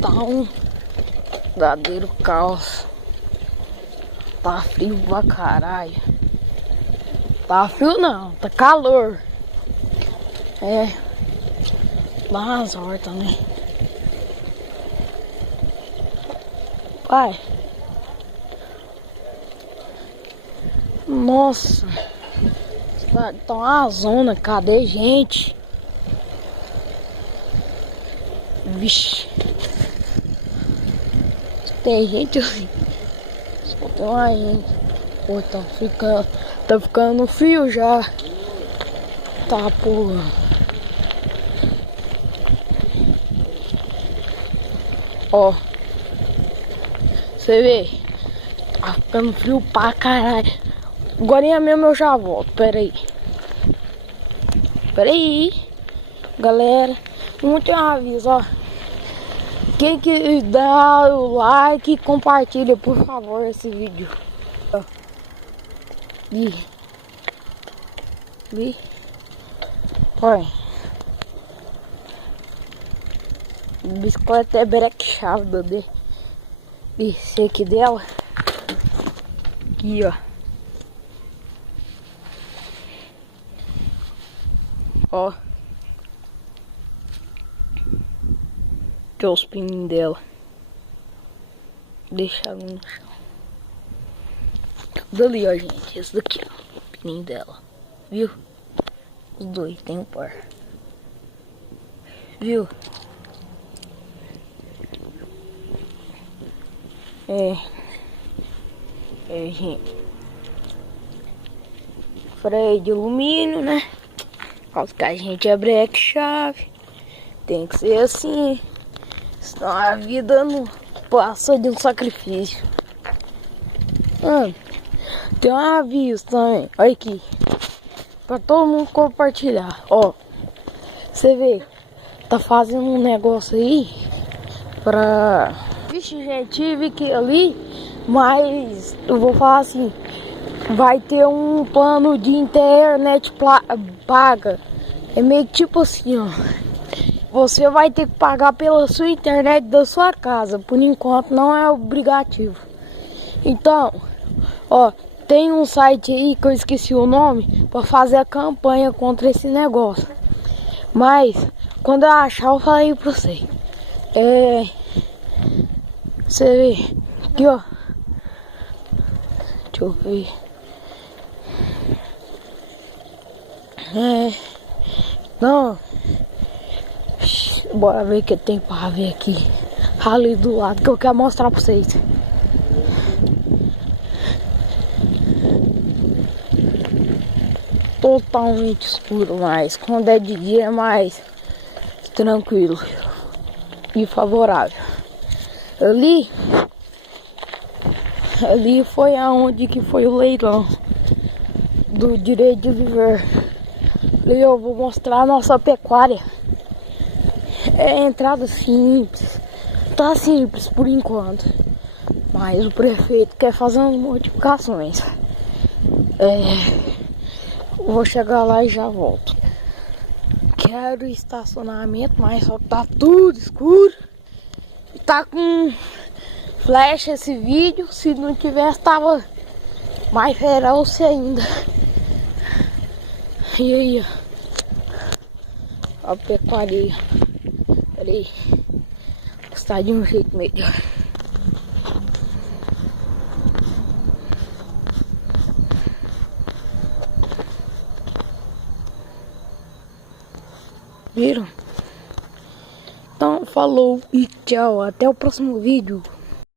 Tá um verdadeiro caos. Tá frio pra caralho. Tá frio não, tá calor. É. Dá umas horas também. Pai. Nossa. Tá uma zona, cadê gente? Vixe. Tem gente ali. Só tem uma gente. Pô, tá ficando frio já. Tá, porra. Ó. Você vê. Tá ficando frio pra caralho. Agora mesmo eu já volto. Pera aí. Galera. Vamos ter um aviso, ó. Quem que dá o like e compartilha, por favor, esse vídeo. Vi. Olha. Bicicleta é breque-chave de descer aqui dela. Aqui, ó. Ó. Que é os pininhos dela. Deixa ela no chão. Tudo ali, ó, gente. Esse daqui, ó. O pininho dela. Viu? Os dois tem um par. Viu? É, gente. Freio de alumínio, né? Por causa que a gente é breque-chave. Tem que ser assim. Senão a vida não passa de um sacrifício. Tem um aviso também. Olha aqui. Pra todo mundo compartilhar. Ó. Você vê. Tá fazendo um negócio aí. Pra... Vixe, gente. Tive que ir ali. Mas eu vou falar assim. Vai ter um plano de internet paga. É meio que tipo assim, ó. Você vai ter que pagar pela sua internet da sua casa. Por enquanto não é obrigativo. Então, ó, tem um site aí que eu esqueci o nome para fazer a campanha contra esse negócio. Mas quando eu achar eu falei pra você. Você vê aqui, ó. Deixa eu ver. Não. Bora ver o que tem pra ver aqui. Ali do lado que eu quero mostrar pra vocês. Totalmente escuro, mas quando é de dia é mais tranquilo e favorável. Ali foi aonde que foi o leilão do direito de viver. Ali eu vou mostrar a nossa pecuária. É entrada simples. Tá simples por enquanto. Mas o prefeito quer fazer umas modificações. Vou chegar lá e já volto. Quero estacionamento, mas só tá tudo escuro. Tá com flash esse vídeo. Se não tivesse, tava mais feroz ainda. E aí, ó. A pecuária. Pera aí. Está de um jeito melhor. Viram? Então, falou e tchau. Até o próximo vídeo.